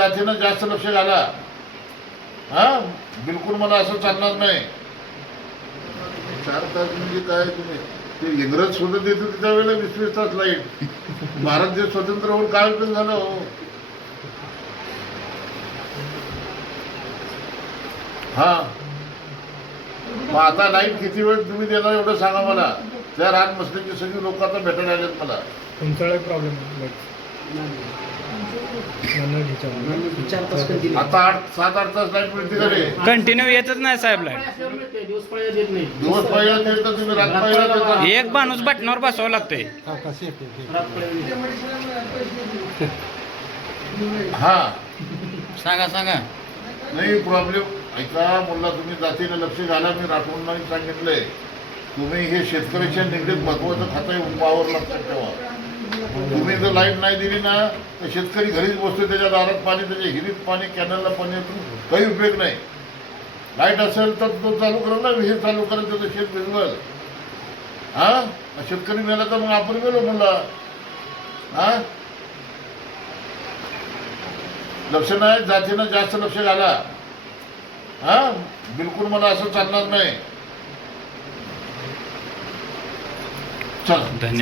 जातीनं जास्त लक्ष घाला. हा, बिलकुल मला असं चालणार नाही. 4 तास म्हणजे काय, तुम्ही ते इंग्रज स्वतंत्र देत होते त्यावेळेला 20-20 तास लाईट. भारत देश स्वतंत्र होऊन काय उपयोग झाला हो. हा, मग आता लाईट किती वेळ तुम्ही देणार एवढं सांगा मला. त्या रात मसल्याची सगळी लोक आता भेटायला आलेत मला. तुमच्याकडे प्रॉब्लेम आता 7-8 तास लाईट मिळते का रे? कंटिन्यू येतच नाही साहेब लाईट. दिवस पहिला देता तुम्ही, रात पहिला देता. एक माणूस बटनावर बसवावं लागतंय. हा, सांगा नाही प्रॉब्लेम. ऐका मुला, तुम्ही जातीनं लक्ष घाला. मी राठोडांनी सांगितलंय, तुम्ही हे शेतकऱ्याच्या निगडीत महत्वाचं खातं वावर लक्षात ठेवा. तुम्ही जर लाईट नाही दिली ना तर शेतकरी घरीच बसतो, त्याच्या दारात पाणी, त्याच्या हिरीत पाणी, कॅनलला पाणी येतो, काही उपयोग नाही. लाईट असेल तर तो चालू करेल ना, विहीर चालू करेल, त्याचं शेत भिजवल. हा, शेतकरी मेला तर मग आपण गेलो मुला. हा, लक्ष नाही, जातीनं जास्त लक्ष घाला. हा, बिलकुल मला असं चालणार नाही. चला. धन्यवाद.